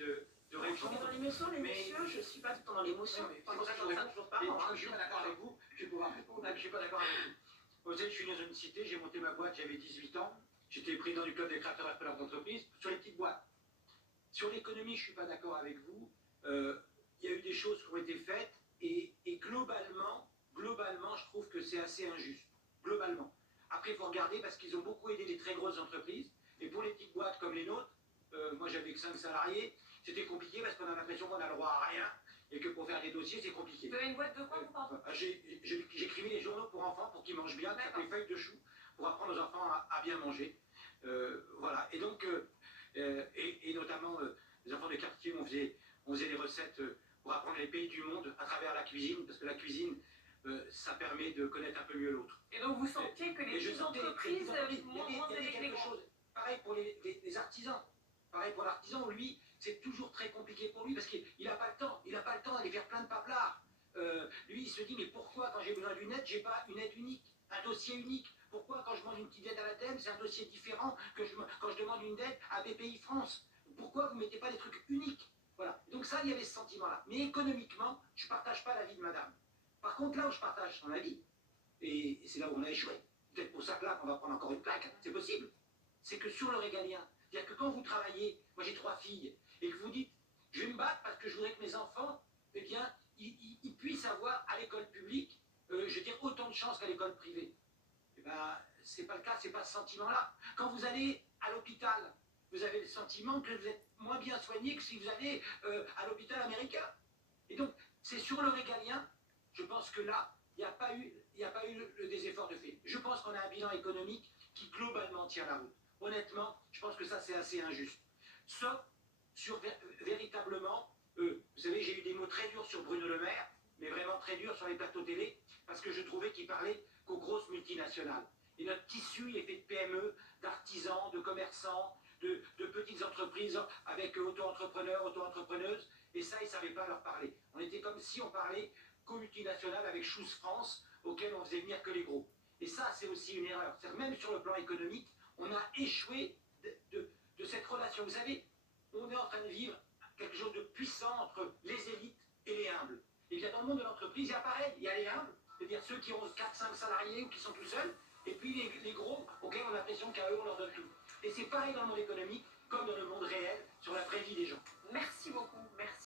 de Je suis répondre. dans l'émotion, les Mais- messieurs, je suis pas tout le temps dans l'émotion. Non, mais c'est Pendant pour ça que 65 jours par Et an. je suis pas d'accord avec vous, je vais pouvoir répondre. Je suis pas d'accord avec vous. Vous savez, je suis dans une cité, j'ai monté ma boîte, j'avais 18 ans. J'étais président du club des créateurs et repreneurs d'entreprise sur les petites boîtes. Sur l'économie, je suis pas d'accord avec vous. Il y a eu des choses qui ont été faites et globalement, je trouve que c'est assez injuste. Globalement. Après, il faut regarder parce qu'ils ont beaucoup aidé les très grosses entreprises. Et pour les petites boîtes comme les nôtres, moi j'avais que 5 salariés, c'était compliqué parce qu'on a l'impression qu'on a le droit à rien et que pour faire des dossiers, c'est compliqué. Vous avez une boîte de quoi, vous, pardon? J'écrivais les journaux pour enfants pour qu'ils mangent bien, ça s'appelait Feuilles de chou, pour apprendre aux enfants à bien manger. Voilà. Et donc, et notamment, les enfants de quartier, on faisait des recettes pour apprendre les pays du monde à travers la cuisine, parce que la cuisine, ça permet de connaître un peu mieux l'autre. Et donc vous sentiez que les Et je petites sentais- entreprises il y avait- moins il y avait aidaient que les quelque grandes? chose. Pareil pour les artisans. Pareil pour l'artisan, lui, c'est toujours très compliqué pour lui parce qu'il n'a pas le temps. Il n'a pas le temps d'aller faire plein de paplards. Lui, il se dit, mais pourquoi quand j'ai besoin d'une aide, j'ai pas une aide unique, un dossier unique? Pourquoi quand je demande une petite aide à l'ADEME, c'est un dossier différent que quand je demande une aide à BPI France? Pourquoi vous ne mettez pas des trucs uniques? Voilà. Donc ça, il y avait ce sentiment-là. Mais économiquement, je ne partage pas l'avis de madame. Par contre, là où je partage son avis, et c'est là où on a échoué, peut-être pour ça que là, on va prendre encore une claque, c'est possible, c'est que sur le régalien, c'est-à-dire que quand vous travaillez, moi j'ai 3 filles, et que vous dites, je vais me battre parce que je voudrais que mes enfants, eh bien, ils puissent avoir à l'école publique, je veux dire, autant de chances qu'à l'école privée. Eh ben, c'est pas le cas, c'est pas ce sentiment-là. Quand vous allez à l'hôpital, vous avez le sentiment que vous êtes moins bien soigné que si vous allez à l'hôpital américain. Et donc, c'est sur le régalien, je pense que là, il n'y a pas eu des efforts de fait. Je pense qu'on a un bilan économique qui globalement tient la route. Honnêtement, je pense que ça c'est assez injuste. Sauf sur véritablement, vous savez, j'ai eu des mots très durs sur Bruno Le Maire, mais vraiment très durs sur les plateaux télé, parce que je trouvais qu'il parlait qu'aux grosses multinationales. Et notre tissu est fait de PME, d'artisans, de commerçants, de petites entreprises avec auto-entrepreneurs, auto-entrepreneuses, et ça, ils ne savaient pas leur parler. On était comme si on parlait qu'aux multinationales avec Choose France, auquel on faisait venir que les gros. Et ça, c'est aussi une erreur. C'est-à-dire, même sur le plan économique, on a échoué de cette relation. Vous savez, on est en train de vivre quelque chose de puissant entre les élites et les humbles. Et bien dans le monde de l'entreprise, il y a pareil, il y a les humbles, c'est-à-dire ceux qui ont 4-5 salariés ou qui sont tout seuls, et puis les gros auxquels on a l'impression qu'à eux on leur donne tout. Et c'est pareil dans le monde économique, comme dans le monde réel, sur la vraie vie des gens. Merci beaucoup, merci.